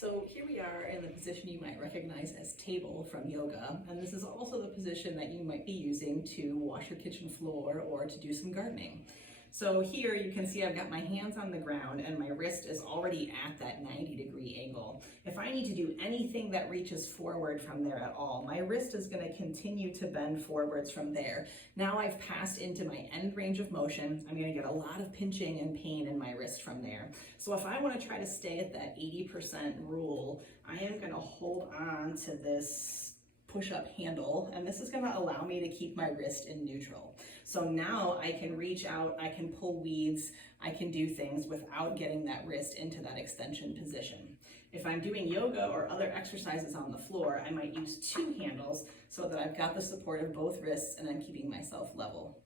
So here we are in the position you might recognize as table from yoga, and this is also the position that you might be using to wash your kitchen floor or to do some gardening. So here you can see I've got my hands on the ground and my wrist is already at that 90-degree angle. If I need to do anything that reaches forward from there at all, my wrist is going to continue to bend forwards from there. Now I've passed into my end range of motion. I'm going to get a lot of pinching and pain in my wrist from there. So if I want to try to stay at that 80% rule, I am going to hold on to this push-up handle, and this is going to allow me to keep my wrist in neutral. So now I can reach out, I can pull weeds, I can do things without getting that wrist into that extension position. If I'm doing yoga or other exercises on the floor, I might use two handles so that I've got the support of both wrists and I'm keeping myself level.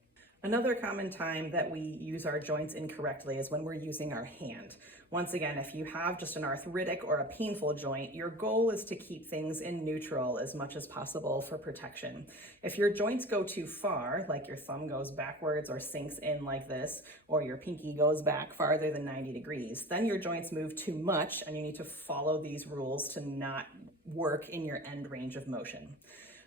Another common time that we use our joints incorrectly is when we're using our hand. Once again, if you have just an arthritic or a painful joint, your goal is to keep things in neutral as much as possible for protection. If your joints go too far, like your thumb goes backwards or sinks in like this, or your pinky goes back farther than 90 degrees, then your joints move too much and you need to follow these rules to not work in your end range of motion.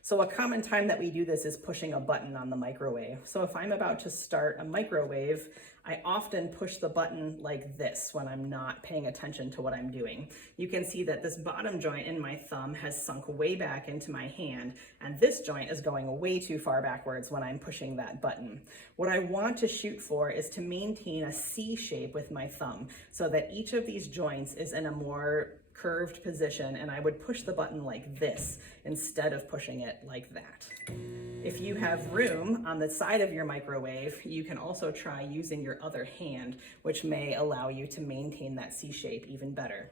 So a common time that we do this is pushing a button on the microwave. So if I'm about to start a microwave, I often push the button like this when I'm not paying attention to what I'm doing. You can see that this bottom joint in my thumb has sunk way back into my hand, and this joint is going way too far backwards when I'm pushing that button. What I want to shoot for is to maintain a C shape with my thumb so that each of these joints is in a more curved position, and I would push the button like this instead of pushing it like that. If you have room on the side of your microwave, you can also try using your other hand, which may allow you to maintain that C shape even better.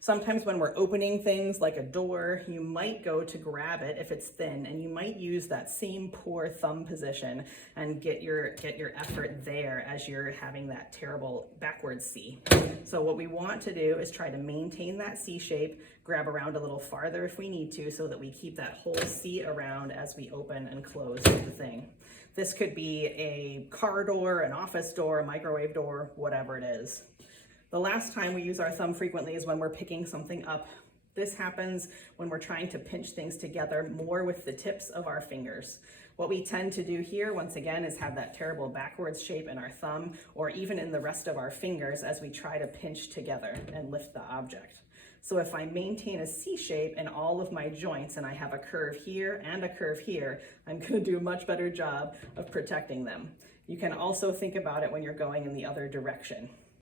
Sometimes when we're opening things like a door, you might go to grab it if it's thin, and you might use that same poor thumb position and get your effort there as you're having that terrible backwards C. So what we want to do is try to maintain that C shape, grab around a little farther if we need to, so that we keep that whole C around as we open and close the thing. This could be a car door, an office door, a microwave door, whatever it is. The last time we use our thumb frequently is when we're picking something up. This happens when we're trying to pinch things together more with the tips of our fingers. What we tend to do here, once again, is have that terrible backwards shape in our thumb or even in the rest of our fingers as we try to pinch together and lift the object. So if I maintain a C shape in all of my joints and I have a curve here and a curve here, I'm going to do a much better job of protecting them. You can also think about it when you're going in the other direction.